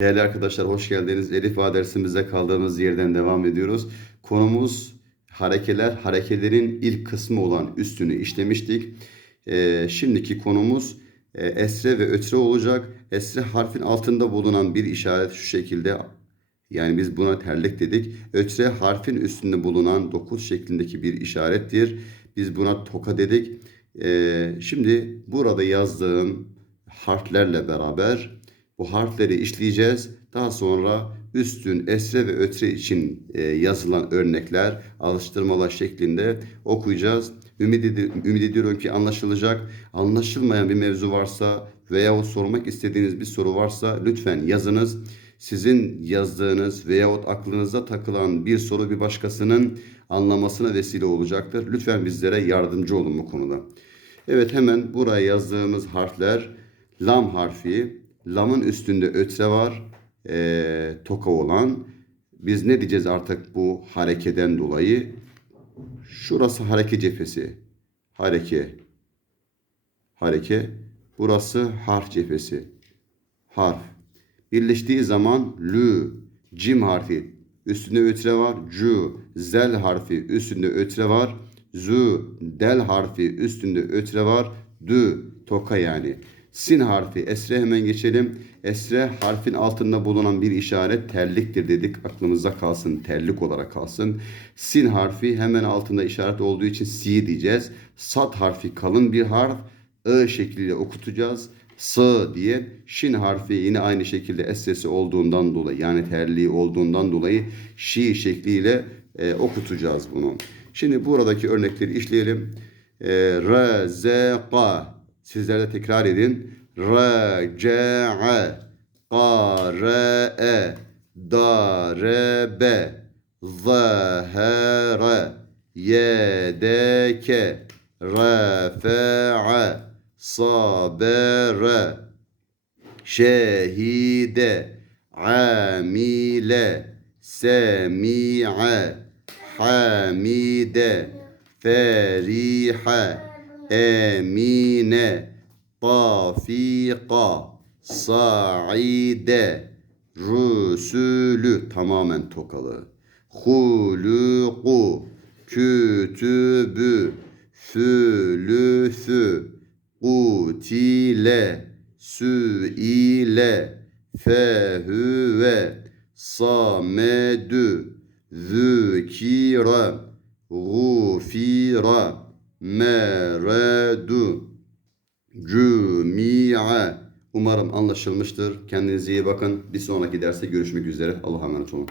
Değerli arkadaşlar hoş geldiniz. Elif A dersimize kaldığımız yerden devam ediyoruz. Konumuz harekeler. Harekelerin ilk kısmı olan üstünü işlemiştik. Ee, şimdiki konumuz e, esre ve ötre olacak. Esre harfin altında bulunan bir işaret şu şekilde. Yani biz buna terlik dedik. Ötre harfin üstünde bulunan dokuz şeklindeki bir işarettir. Biz buna toka dedik. Ee, şimdi burada yazdığım harflerle beraber bu harfleri işleyeceğiz. Daha sonra üstün, esre ve ötre için e, yazılan örnekler, alıştırmalar şeklinde okuyacağız. Ümit, edi- ümit ediyorum ki anlaşılacak. Anlaşılmayan bir mevzu varsa veyahut sormak istediğiniz bir soru varsa lütfen yazınız. Sizin yazdığınız veyahut aklınıza takılan bir soru bir başkasının anlamasına vesile olacaktır. Lütfen bizlere yardımcı olun bu konuda. Evet hemen buraya yazdığımız harfler lam harfi. Lamın üstünde ötre var. eee, toka olan. Biz ne diyeceğiz artık bu harekeden dolayı? Şurası hareke cephesi. Hareke. Hareke. Burası harf cephesi. Harf. Birleştiği zaman lü, cim harfi üstünde ötre var. Cu, zel harfi üstünde ötre var. Zu, del harfi üstünde ötre var. Dü, toka yani. Sin harfi, esre hemen geçelim. Esre harfin altında bulunan bir işaret terliktir dedik. Aklımızda kalsın, terlik olarak kalsın. Sin harfi hemen altında işaret olduğu için si diyeceğiz. Sat harfi kalın bir harf. I şekliyle okutacağız. S diye şin harfi yine aynı şekilde esresi olduğundan dolayı yani terliği olduğundan dolayı şi şekliyle e, okutacağız bunu. Şimdi buradaki örnekleri işleyelim. E, R, Z, K. Sizler de tekrar edin. R, C, A. K, R, E. Da, R, B. Z, H, R. Y, D, K. R, F, A. Sabere. Şehide. Amile. Semi'e. Hamide. Feriha. Emine. Tafika. Saide. Rusulü tamamen tokalı. Huluku. Kütübü. Fülüsü. Kutile. Süile. Fehüve. Samedü. Zükire. Gufire. Meredu. Cümi'e. Umarım anlaşılmıştır. Kendinize iyi bakın. Bir sonraki derste görüşmek üzere. Allah'a emanet olun.